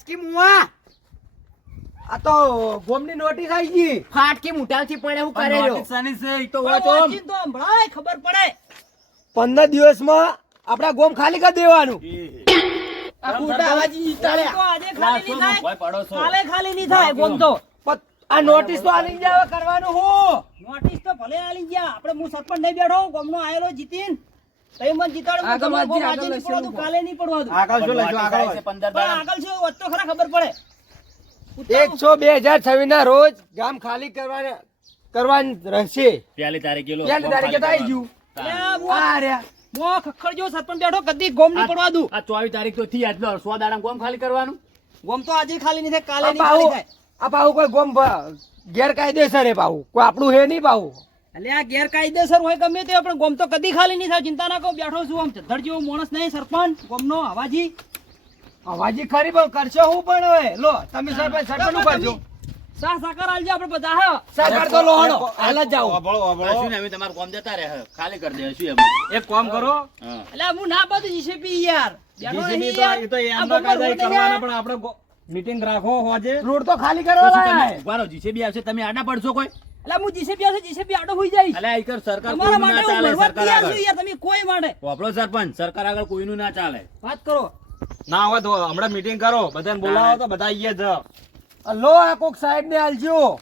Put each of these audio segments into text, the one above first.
ફાસકી મુવા આ તો ગોમની નોટિસ આવી ગઈ ફાટકી મુઠાથી પડે હું કરે રહ્યો સની છે ઈ તો વાંચો તો હમણાં ખબર પડે 15 દિવસમાં આપડા ગોમ ખાલી કરી દેવાનું આ ખોટા આવાજી જીતાડ્યા તો આજે ખાલી નહીં થાય ભાઈ પડો છો કાલે ખાલી નહીં થાય ગોમ તો આ નોટિસ તો આલી જાવ કરવાનું હું નોટિસ તો ભલે આલી ગયા આપણે હું સરપંચ નહીં બેઠો ગોમનો આયેલો જીતીન તઈ મન જીતાડું આગળ તમારે ગોમ આગળ આજે નહીં પડવાનું કાલે નહીં પડવાનું આગળ શું લખજો આગળ 15 પણ આગળ છે વસ્તુ ખરા ખબર પડે 100/2026 ના રોજ ગામ ખાલી કરવાની રહેશે પહેલી તારીખે લો પહેલી તારીખે તો આવી ગયું આ રહ્યા મો ખખડ જો સરપંચ બેઠો કદી ગોમ નહીં પડવા દઉં આ 24 તારીખ તો થી આજનો 100 દાડા ગોમ ખાલી કરવાનું ગોમ તો આજે ખાલી નહીં થાય કાલે આ નહીં ખાલી પાહુ થાય આ પાહુ કોઈ ગોમ ગેરકાયદેસર હે પાહુ કોઈ આપણું હે નહીં પાહુ એટલે આ ગેરકાયદેસર હોય ગમે તે પણ ગોમ તો કદી ખાલી નહીં થાય ચિંતા ના કરો બેઠો છું આમ ચદ્ધર જેવો માણસ નહીં સરપંચ ગોમનો હવાજી અવાજી ખરી પણ કરશો હું પણ હવે લો તમે સરપંચ નું કરજો સા સાકર આલજો આપણે બધા હે સરકાર તો લો હાલો હાલ જ જાઓ કશું ને અમે તમારું કોમ જતા રહે ખાલી કરી દેશું એમ એક કામ કરો હા એટલે હું ના બધું જીસીપી યાર બેઠો જીસીબી નહીં તો યાર. એ તો આ એમના ગોમમાં કાયદા રોડ નહીં કરવાના આવે. પણ આપણે મીટિંગ રાખો હોજે રોડ તો ખાલી તો કરવા શું તમે લાયા ઉભારો જીસીબી આવશે તમે આડા પડશો કોઈ એટલે હું જીસીબી આવશે જીસીબી આડો હોઈ જાય અલે આ ઈકર સરકાર તમારા કોઈનું ના માટે હું ચાલે મરવા સરકાર તૈયાર છું આગળ યાર તમે કોઈ માટે વાપરો સરપંચ સરકાર આગળ કોઈનું ના ચાલે વાત કરો ના હોય તો હમણાં મીટિંગ કરો બધાને બોલાવો તો બધા આઈએ જ લો આ કોક સાહેબ ને આલજો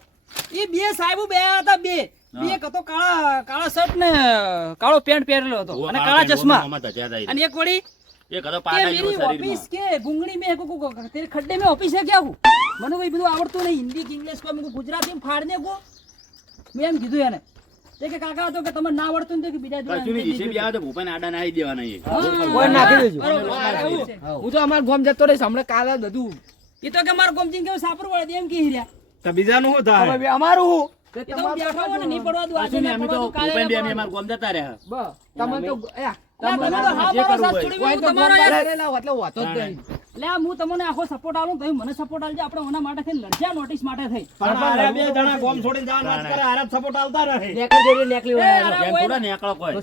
એ બે સાહેબો બે હતા બે એક હતો કાળા શર્ટ ને કાળો પેન્ટ પહેરેલો હતો અને કાળા ચશ્મા અને એક વળી એક હતો કે પાટા જેવો મેરી ઓફિસ શરીરમાં के गुंगड़ी में तेरे खड्डे में ऑफिस है क्या वो મને કોઈ બધું આવડતું નહીં હિન્દી કે ઇંગ્લિશ કોઈ મને ગુજરાતી માં ફાડને કો મેં એમ કીધું એને તે કે કાકા તો કે તમને ના આવડતું ને તો કે બીજા કશું નહીં જીસીબી આવે તો ભૂપાને આડા નાહી દેવાના એ કોઈ નાખી દેજો હું તો અમાર ગામ જતો રહીશ હમણાં કાલે બધું એ તો કે માર ગામ જીન કે સાપર વળે એમ કહી રહ્યા તો બીજાનું શું થાય હવે અમારું હું એ તો હું બેઠો હોય ને નહીં પડવા દઉં આજે કશું નહીં નહીં અમે તો પડવા દઉં કાલે ભૂપાને બી નહીં અમે પડવા અમારા ગામ જતા રહ્યા દઉં. તમે તો તમે તમારે તો હા જે મારો કરવું સાથ હોય. છોડી મેં તમારો યાર. તાણે. એટલે આ હું તમને આખો સપોર્ટ આલું તમે મને સપોર્ટ આલજો આપણે ઓના માટે થઈને લડ્યા નોટિસ માટે થઈ પણ આરે બે જણા ગોમ છોડીને જવાનું વાત કરે આરે સપોર્ટ આલતા રહે એમ થોડા નેકળો કોઈ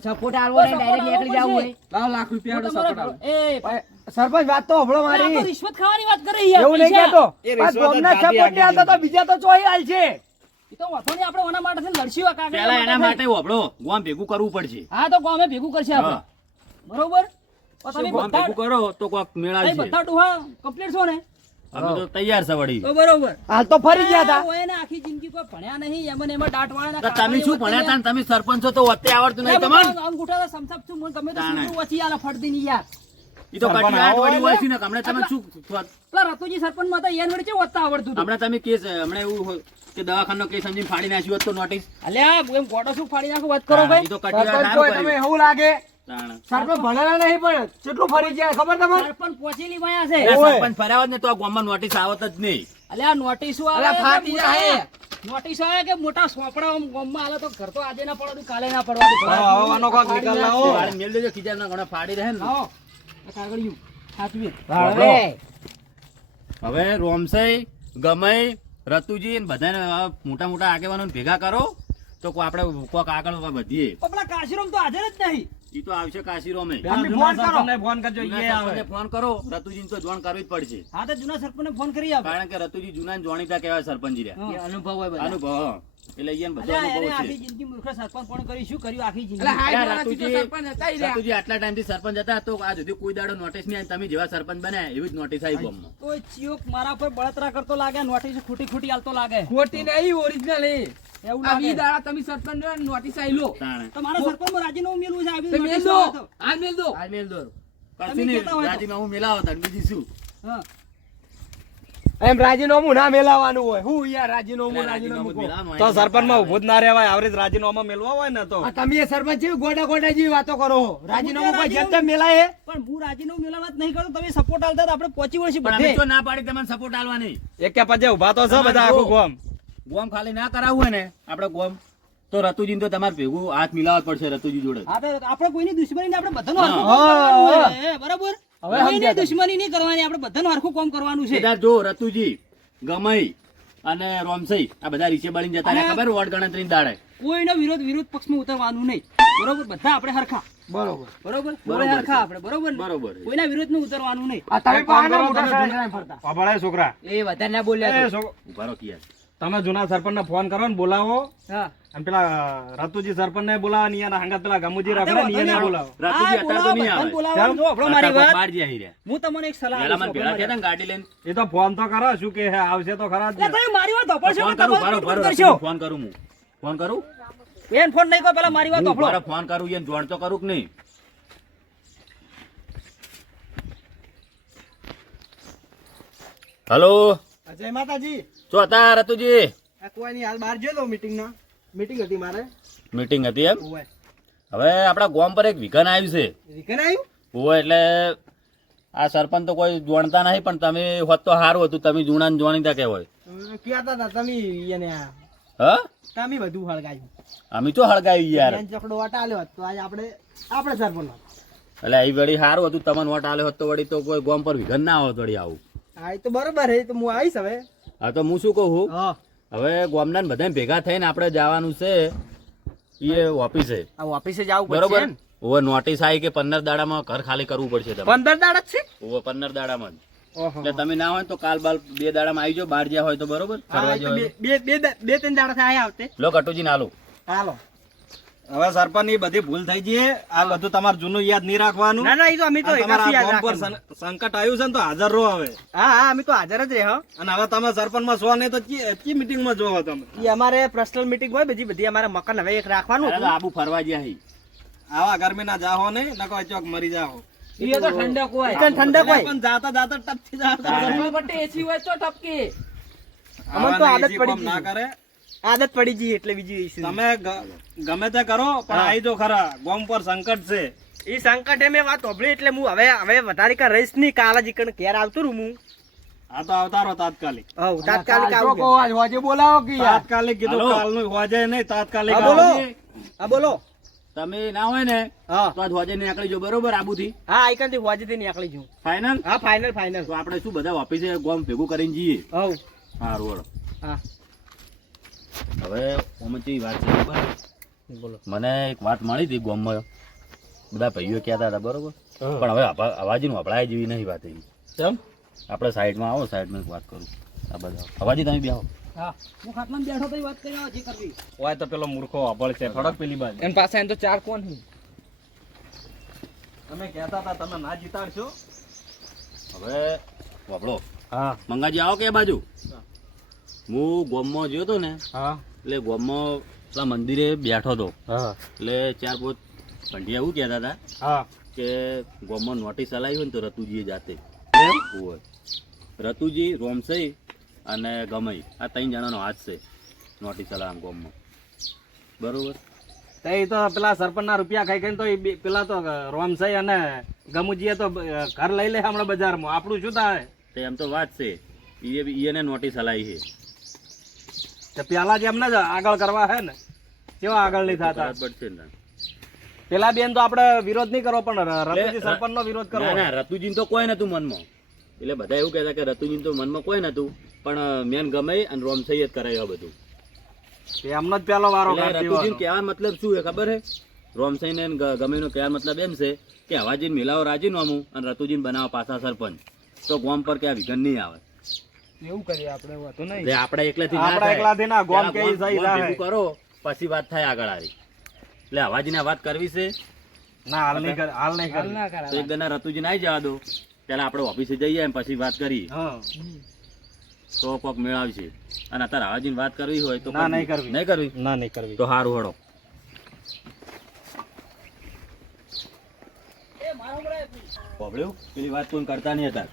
સરપંચ વાત તો હભળો મારી રિશ્વત ખાવાની વાત કરે યાર એવું નહીં પૈસા. કહેતો એ પણ રિશ્વત ગોમના જ જાતિ સપોર્ટ આગળ આલતા તો બીજા તો ચોહી આલ છે એ તો વાંધો નહીં, આપણે ઓના માટે થઈને લડશું આ કાગળિયા પેલા એના માટે માટે હોભળો ગોમ ભેગું કરવું પડશે થઈ. હા તો ગામે ભેગું કરશે આપણે હા. બરોબર તો તમે ગોમ બધા ભેગું કરો તો કોક મેળા તમે છે બધા ડોહા કમ્પ્લીટ છો ને અમે તો તૈયાર છે વળી તો બરોબર હાલ તો ફરી ગયા હતા હોય ને આખી જિંદગી કોઈ ભણ્યા નહીં એમાં ને એમાં દાંટવાળાના તો તમે શું ભણ્યા હતા ને તમે સરપંચ છો તો વચ્ચે આવડતું નહીં તમને અંગૂઠા સમસાબ છું મને ગમે તો તાણે. શું વચ્ચે આલા ફટતી નહીં યાર ઈ તો સરપંચ કટી આઠ આવો વળી એટલે? હોય છે ને હમણાં તમે શું પેલા રતુજી સરપંચ માં હતા એને વળી કેવું વધતા આવડતું હતું હમણાં તમે કેસ હમણાં એવું હોય કે દવાખાનો કેસ સમજીને ફાડી નાખ્યું હોત તો નોટિસ અલ્યા એમ ગોડો શું ફાડી નાખો વાત કરો ભાઈ ઈ તો કટી આઠ સરપંચ કોઈ સારું તમે કર્યું. એવું લાગે તાણે. સરપંચ ભણેલા નહીં પણ કેટલું ફરી ગયા ખબર તમારે સરપંચ પહોંચેલી વાયા છે એટલે ઓય. સરપંચ ફર્યા હોત ને તો આ ગામમાં નોટિસ આવત જ નહીં અલ્યા નોટિસો અલ્યા આવે ફાટી કે જાય. મોટા- નોટિસો આવે કે મોટા સોપડા આમ ગામમાં આલે તો ઘર તો આજે ના પડવા કાલે ના પડવા દે. આવવાનો કોક નિકાલ લાવો ફાડી મેલ દેજો ખીજાના ઘણા ફાડી રહે ને આવો આ કાગળિયું સાચવી હવે રોમસઈ ગમઈ રતુજી ને બધાને આ મોટા મોટા આગેવાનો ભેગા કરો તો આપણે કોક આગળ વધીએ પણ પેલા કાશીરામ તો હાજર જ નહીં ઈ તો આવશે કાશીરોમે પેલા તમે જૂના ફોન કરો. સરપંચને ફોન કરજો જૂના ઈ આવે સરપંચને ફોન કરો રતુજીને તો જોણ કરવી જ પડશે હા તો જૂના સરપંચને ફોન કરી આપ કારણ કે રતુજી જૂના ને જાણીતા કહેવાય સરપંચ રહ્યા અનુભવ હોય બધા. અનુભવ હા. એટલે ઈ બધો અલ્યા એને અનુભવ આખી છે જિંદગી મૂર્ખ સરપંચ કોણ કર્યું શું કર્યું આખી જિંદગી અલ્યા રતુજી આટલા ટાઈમથી સરપંચ હતા તો આ સુધી કોઈ દાડો નોટિસ નહીં આવી. તમે જેવા સરપંચ બન્યા એવી જ નોટિસ આવી ગામમાં. કોઈ ચિયોક મારા પર બળતરા કરતો લાગે નોટિસ ખોટી ખોટી આલતો લાગે ખોટી નહીં ઓરિજિનલ એવું લાગે તાણે. તો મારા સરપંચમાં રાજીનામું મેલવું છે આવી તો મેલ notice દો. આવે તો. આ મેલ દો. તમે કશું નહીં, કહેતા હોય તો. રાજીનામું મેલાવો તાણ બીજું શું હા. એમ રાજીનામું ના મેલાવાનું હોય હું યાર રાજીનામું રાજીનામું રાજીનામું કહું. મેલાવાનું તો હોય. સરપંચમાં ઉભું જ ના રહેવાય આવરેજ રાજીનામા મેલવા હોય ને તો આ તમે એ સરપંચ જેવી ગોડા ગોડા જેવી વાતો કરો રાજીનામું કોઈ જેમ રાજીનામું- તેમ મેલાય પણ હું રાજીનામું મેળવવા જ નહીં કરું તમે સપોર્ટ આલતા તો આપણે પહોંચી વળશે પણ અમે બધે તો ના પાડી તમને સપોર્ટ આલવાની એક કે પછી ઉભા તો છે બધા આખું ગોમ ગોમ ખાલી ના કરાવવું હોય ને આપણે ગોમ તો રતુજી તો તમારે ભેગું હાથ મિલાવવા પડશે રતુજી જોડે હા તો આપણે કોઈની દુશ્મની નહીં, આપણે બધાનું હા. હરખું કામ કરવાનું હોય. હે, બરાબર હવે કોઈની સમજ્યા તમે. દુશ્મની નહીં કરવાની આપણે બધાનું હરખું કામ કરવાનું છે બધા જો રતુજી ગમઈ અને રોમસઈ આ બધા રીચે બળીને જતા રહ્યા ખબર વોર્ડ ગણતરી દાડે કોઈનો વિરોધ પક્ષમાં ઉતરવાનું નહીં બરોબર બધા આપણે હરખા બરોબર. બરોબર બરોબર આપણે હરખા છે. આપણે બરોબર ને? બરોબર છે. કોઈના વિરોધમાં ઉતરવાનું નહીં. આ તમે એક કામ પાછા કરો, મોટા તમે સાહેબ ફરતા. પાપડા છોકરા એ વધારે ના બોલ્યા એ તો. છોક- ઉભા રહો કિયાર. તમે જૂના સરપંચ ફોન કરો ને બોલાવો હા અને પેલા રતુજી સરપંચ ને બોલાવો ને એના હંગાત પેલા ગમુજી હા, રખડે ને વાંધો એને નહીં. બોલાવો રાતુજી અત્યારે તો નહીં આવે. બોલાવવાનું. જો આપણો મારી અત્યારે વાત બહાર જ્યાં હીર્યા. હું તમને એક સલાહ પહેલા મને આપીશ, ભેળા આપણો થયા હતા ને ગાડી લઈને. એ તો ફોન તો કરો શું કે હે, આવશે તો ખરા જ એટલે ને. તમે મારી વાત સાંભળશો ફોન કે કરું, તમારે ભારો, ભારો, કરશો? ફોન કરું હું. ફોન કરું? એને ફોન નહીં કરો, પેલા મારી વાત હું સાંભળો. ભારો ફોન કરું, એને જોણ તો કરું કે નહીં? હલો, જય માતાજી. શું હતા રતુજી? આ કોઈ નહીં, હાલ બહાર જોઈ લો મીટિંગના. મીટિંગ હતી મારે. મીટિંગ હતી એમ? ઓવે. હવે આપણા ગામ પર એક વિઘન આવ્યું છે. રીકન આવ્યું? ઓવે, એટલે આ સરપંચ તો કોઈ જોણતા નહીં, પણ તમે હોત તો સારું હતું. તમે જૂના ને જોણીતા કહેવાય. કહેતા હતા તમે એને આ હા, તમે બધું હળગાયું. અમે તો હળગાવી યાર. બેન ચકડો વાટ આલ્યો હોત તો આજે આપણે સરપંચ હોત. એટલે એ વળી સારું હતું, તમને વોટ આલ્યો હોત તો વળી તો કોઈ ગામ પર વિઘન ના હોત વળી આવું. હા એ તો બરોબર હે, તો હું આવીશ હવે. હા, તો હું શું કહું, હા હવે ગામના બધા ભેગા થઈને આપણે જવાનું છે એ ઓફિસે. આ ઓફિસે જવું બરોબર? ઓવે નોટિસ આવી કે 15 દાડામાં ઘર ખાલી કરવું પડશે તમારે. 15 દાડા જ છે. ઓવે 15 દાડામાં જ. ઓહો. એટલે તમે ના હોય તો કાલ બાલ 2 દાડામાં આવી જાઓ, બહાર જ્યાં હોય તો બરોબર. હા, ફરવા એ તો જ્યાં હોય બે ત્રણ દાડા થાય આવતે. તો. લો કટુજી નાલો. હાલો. હવે સરપંચ ની બધી ભૂલ થઈ ગઈ. આ બધું તમારે જૂનું યાદ નહીં રાખવાનું. ના ના એ તો અમે તો અને તમારા એકાથી યાદ ગામ પર રાખવાનું. સંકટ આવ્યું છે ને તો હાજર રહો હવે. હા હા અમે તો હાજર જ રહે હો. અને હવે તમે સરપંચ માં છો નહીં તો ચી મીટિંગ માં જોવો તમે. ઈ અમારે પર્સનલ મીટિંગ હોય બધી અમારે મકાન હવે એક રાખવાનું અરે હતું. તો આબુ ફરવા જ્યાં હી. આવા ગરમી ના જાહો નહીં નકો ચોક મરી જાહો. એ તો ઠંડક હોય. એકદમ ઠંડક હોય. પણ જાતા જાતા ટપથી જાઓ. ઘરમાં બટ્ટે એસી હોય તો ટપકે. અમને તો આવા આદત easy પડી કામ ના ગઈ. કરે. આદત પડી ગઈ એટલે બીજી issue. તમે ગમે તે કરો પણ આઈ જો ખરા ગામ પર સંકટ છે. ઈ સંકટ એ મેં વાત સાંભળી એટલે હું હવે વધારે કા રહીશ નહીં. કાલ જ ઈકણ ઘેર આવતો રહું હું. આ તો આવતારો તાત્કાલિક. હઉ તાત્કાલિક આવું. તાત્કાલિક કીધું હાલો. કાલનું હોજે નહીં તાત્કાલિક હા બોલો. આવો. હા બોલો. તમે ના હોય ને હા તો આજ હોજે નીકળી જાઓ, બરોબર? આબુથી હા ઈકણ થી હોજેથી નીકળી જઉં. ફાઈનલ. હા ફાઇનલ ફાઇનલ. તો આપણે શું બધા ઓફિસે ગામ ભેગું કરીને જઈએ. હઉ હા રોડ. હા હવે ઓમાં કેવી વાત છે ખબર? બોલો. મને એક વાત મળી હતી ગામમાં, બધા ભાઈઓ કહેતા હતા બરોબર, પણ હવે અવાજી વપરાય જેવી નહીં વાત એવી. કેમ? આપણે સાઈડમાં આવો, સાઈડમાં એક વાત કરું. આ બધા અવાજી તમે બી આવો. હા હું ખાટલામાં બેઠો તો એ વાત કરી જે કરવી. હોય તો પેલો મૂર્ખો અભળ છે થોડોક પેલી બાજુ. એન પાસે એમ તો ચાર કોણ છે. તમે કહેતા હતા તમે ના જીતાડશો. હવે વાપડો હા મંગાજી આવો કે એ બાજુ. હું ગોમમાં ગયો હતો ને, હા એટલે ગોમમાં પેલા મંદિરે બેઠો હતો, હા એટલે 4-5 ભંડિયા એવું કહેતા હતા હા કે ગોમમાં નોટિસ ચલાવી હોય ને તો રતુજીએ જાતે. હોય રતુજી, રોમસઈ અને ગમઈ, આ 3 જણાનો હાથ છે નોટિસ ચલાવવા ગોમમાં. બરોબર? તો એ તો પેલા સરપંચ ના રૂપિયા ખાઈ ખાઈને તો એ પેલા તો રોમસાઈ અને ગમુજીએ તો ઘર લઈ લે હમણાં બજારમાં. આપણું શું થાય? તો એમ તો વાત છે, એને નોટિસ ચલાવી છે. તો પેલા જ એમને જ આગળ કરવા હે ને, કેવા આગળ નહીં થતા. બરાબર પડશે ને. પેલા બેન તો આપણે વિરોધ નહીં કરવો પણ રતુજી સરપંચ નો વિરોધ કરવો. ના ના, રતુજીને તો કોઈ નતું મનમાં. એટલે બધા એવું કહેતા કે રતુજીને તો મનમાં કોઈ નતું, પણ મેન ગમે અને રોમસઈ જ કરાયું આ બધું. એમનો જ પેલો વારો એટલે કાઢી રતુજીને દેવાનો. કહેવાનો મતલબ શું છે ખબર હે? રોમસઈને ને ગમેનો કહેવાનો મતલબ એમ છે કે હવાજીને મિલાવો રાજીનામું અને રતુજીને બનાવો પાછા સરપંચ, તો ગામ પર કે આ વિઘન નહીં આવે. એવું કરીએ આપણે હોતું નહીં. એટલે આપણે એકલાથી ના આપણે થાય. એકલાથી ના, ગામ પહેલા કે ઈ સહી ગામ થાય. ભેગું કરો પછી વાત થાય આગળ આવી. એટલે હવાજીને વાત કરવી છે ના હાલ નહીં કરે, હાલ નહીં કરે. ના કરાય. તો એક દના રતુજીને આવી જવા દો, પેલા આપણે ઓફિસે જઈએ એમ પછી વાત કરીએ હા તો કોક મેળાવશે. અને અત્યારે હવાજીને વાત કરવી હોય તો ના, નહીં કરવી. નહીં કરવી ના નહીં કરવી. તો સારું હળો. પોપડ્યું? પેલી વાત કોઈ કરતા નહીં હતા.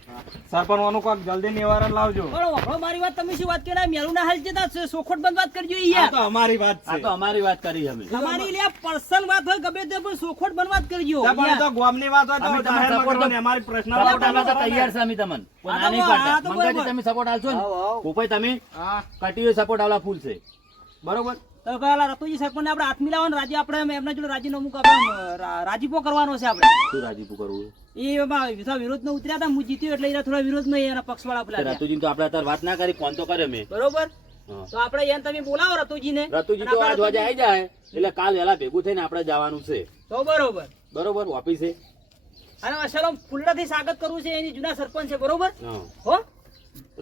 સરપંચ વાનું કોક જલ્દી નિવારણ લાવજો. બોલો વાપરો મારી વાત તમે શું વાત કરી મેલું ના હાલ જતા સોખોટ બંધ વાત કરજો ઈ આ યાર. તો અમારી વાત આ છે. તો અમારી વાત કરી અમે. તમારી લે પર્સનલ વાત હોય ગમે તે પણ સોખોટ બંધ વાત કરજો ત્યાં પણ એ તો યાર. ગામની વાત હોય અમે તો તમને જાહેરમાં support કરવાની. અમારી personal સપોર્ટ વાત આલવા તો કરવાની. તૈયાર છે અમે તમને. કોઈ આ ના તો નહીં આ પાડતા. તો મંગાજી બરોબર. તમે સપોર્ટ આલશો ને? આવો, આવો. પોપાઈ તમે હા કટીઓ સપોર્ટ આલવા ફૂલ છે. બરોબર? તો પેલા રતુજી સરપંચ આપણે હાથ મિલાવવાનો રાજી આપણે એમના જોડે રાજીનામું આપણે રાજીપો કરવાનો છે આપણે. શું રાજીપું કરવું? એ વિરોધ ઉતર્યા હતા હું જીત્યો એટલે એના થોડા વિરોધ નહીં એના પક્ષ વાળા તે પેલા રતુજીને તો આપણે અત્યારે વાત ના કરી, ફોન તો કર્યો મેં. બરોબર હા. તો આપણે એને તમે બોલાવો રતુજીને. રતુજી અને તો આપણે આજ વાજે આવી જાય એટલે કાલ વહેલા ભેગું થઈને આપણે જવાનું છે તો બરોબર. બરોબર ઓફિસે. અને અસલ ફૂલડાથી સ્વાગત કરવું છે એની જૂના સરપંચ છે બરોબર. હા હો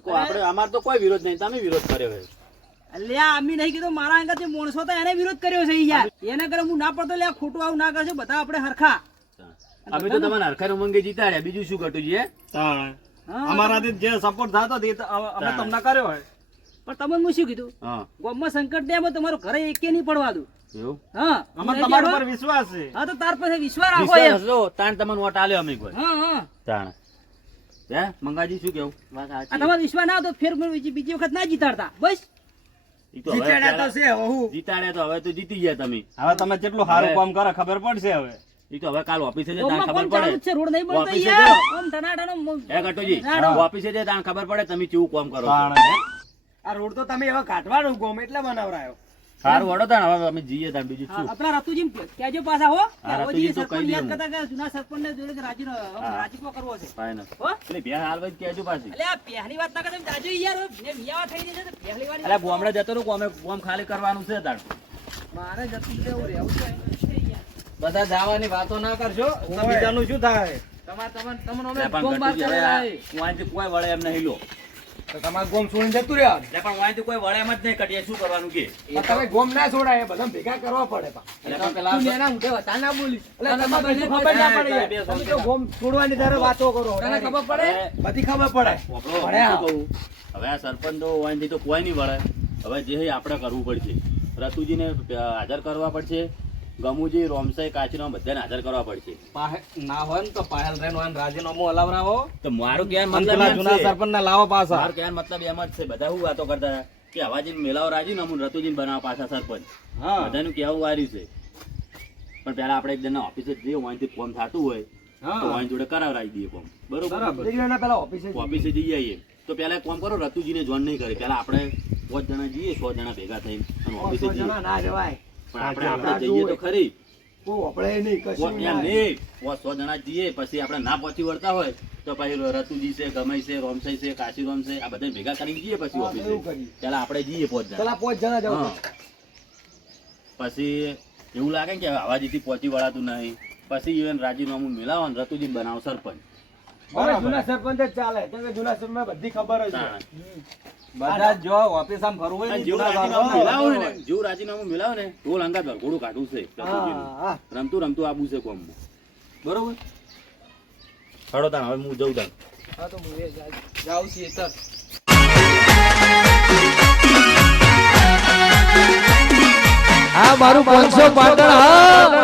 તો આપણે અમાર તો કોઈ વિરોધ નહીં, તમે વિરોધ કર્યો છે. અલ્યા અમી નહીં કીધું મારા અંગત જે માણસો હતા એને વિરોધ કર્યો છે યાર. એને કરે હું ના પડતો લ્યા ખોટું આવું ના કરશે બધા આપણે હરખા. અમે તો તમારા હરખાઈ ઉમંગે જીતાડ્યા, બીજું શું ઘટું છે? તાણ. હા. અમારાથી જે સપોર્ટ થતો તે તો અમે તમને કર્યો હોય. પણ તમને હું શું કીધું હા ગામમાં સંકટ દે તમારું ઘરે એકે નહીં પડવા દઉં. એવું હા અમને નહીં તમારા કહેવા? ઉપર વિશ્વાસ છે. હા તો તાર પાસે વિશ્વાસ રાખો એમ. વિશ્વાસ હતો, તાણ તમને વોટ આલ્યો અમે કોઈ. હા હા તાણ હે મંગાજી શું કેવું? આ તમારો વિશ્વાસ ના હતો ફેર બીજી વખત ના જીતાડતા બસ. ઈ તો હવે જીતાડ્યા તો પહેલા- છે હું જીતાડ્યા તો હવે તો જીતી ગયા તમે. હવે તમે કેટલું સારું કામ કરો ખબર પડશે હવે. ઈ તો હવે કાલ ઓફિસે જાય ગામમાં તાણ કોમ ખબર ચાલુ જ પડે. છે રોડ નહીં બનતો ઓફિસે યાર. જાઓ. આમ ટનાટનો હે ઘટુજી નાડો. ઓફિસે જાય તાણ ખબર પડે તમે કેવું કામ કરો છો. તાણ. હે? આ રોડ તો તમે હવે કાઢવાનું ગોમ એટલે બનાવરાયો. સારું વડો તાણ હવે અમે જઈએ તાણ બીજું શું. આપણા રતુજી કહેજો પાછા હો હા, રતુજી રતુજી તો સરપંચ કહી યાદ દઉં. કરતા કે જૂના સરપંચ ને જોડે કે રાજીપો કરવો છે ફાઇનલ. હો. એટલે બે હાલ વઈ કહેજો પાછી. એટલે આ પહેલી વાત ના કરતા જાજો યાર ને મિયાવા થઈ જશે તો પહેલી વાર એટલે ગોમડે જતો રહું ગોમે ગોમ ખાલી કરવાનું છે તાણ. મારે જતું રહેવું રહેવું છે યાર. બધા જવાની વાતો ના કરશો તો બીજાનું શું થાય? તમને એટલે અમે પણ ગોમ બાર ઘટુજી હવે કરેલા આ છે. હું અહીંથી કોઈ વળે એમ નહીં લો. તો તમારે ગોમ છોડીને જતું રહેવાનું. એટલે પણ હું અહીંથી કોઈ વળે એમ જ નહીં કટીએ શું કરવાનું કે. પણ તમે ગોમ ના છોડાય બધા ભેગા કરવા પડે પા. એટલે પણ પેલા તું એના ઊંધે વતા ના બોલીશ. એટલે તને તમને બધી ખબર ના પડે બે યાર. શાંતિ તમે તો ગોમ છોડવાની ધારે વાતો કરો. તને ખબર પડે હવે બધી ખબર પડે. આપણો હું ભણ્યા. શું કહું? હવે આ સરપંચ તો અહીંથી તો કોઈ નહીં વળે. હવે જે છે એ આપણે કરવું પડશે. રતુજીને હાજર કરવા પડશે, ગમુજી રોમસાઈ કાચીનો બધાને હાજર કરવા પડશે. ના હોય ને તો પાયલ રેન હોય ને રાજીનામું હલાવરાવો. તો મારું કહેવાનો અને મતલબ પેલા એમ જૂના છે. સરપંચને લાવો પાછા. મારું કહેવાનો મતલબ એમ જ છે. બધા શું વાતો કરતા હતા કે હવાજી મેલાવો રાજીનામું રતુજીને બનાવો પાછા સરપંચ. હા બધાનું કહેવું વાર્યું છે. પણ પહેલા આપણે એક જણના ઓફિસે જઈએ, અહીંથી ફોન થતું હોય તો હા અહીં જોડે કરાવરાવી દઈએ ફોન. બરોબર બરાબર. દીકરાના પેલા ઓફિસે જઈએ. ઓફિસે જઈ આવીએ તો પહેલા એક કામ કરો, રતુજીને જોઈન નહીં કરે. પહેલા આપણે 5 જણા જઈએ, 100 જણા ભેગા થઈને અને ઓફિસે 100 જઈએ. જણા ના જવાય. પણ આપણે આપણે આપણે જઈએ તો ખરી. કોઈ વપરાય નહીં, કશું એમ ના. નહીં 100 જણા જઈએ પછી આપણે ના પહોંચી વળતા હોય તો પછી રતુજી છે, ગમઈ છે, રોમસાઈ છે, કાશીરોમ છે, આ બધા ભેગા કરીને જઈએ પછી હા, ઓફિસે. એવું કરીએ. પહેલા આપણે જઈએ 5 જણા. પેલા 5 જણા જાવ. હા. પછી એવું લાગે ને કે હવાજીથી પહોંચી વળાતું નહીં, પછી even રાજીનામું મેલાવો ને રતુજી બનાવો સરપંચ. હવે જૂના સરપંચ જ ચાલે. કેમ કે જૂના સરપંચમાં બધી ખબર જ હોય. બધા જ જો ઓફિસ આમ ફરવું હોય અને ને જેવું જૂના રાજીનામું સરપંચ મેલાવો ને જેવું રાજીનામું મેલાવો ને ઢોલ અંગાત વરઘોડું કાઢવું છે રતુજીનું. હા, હા. રમતું રમતું આબુ છે કોમમાં. બરોબર હળો તાણ હવે હું જઉં તાણ. હા તો હું જાઉં છીએ તર આ મારું 500 પાટણ હા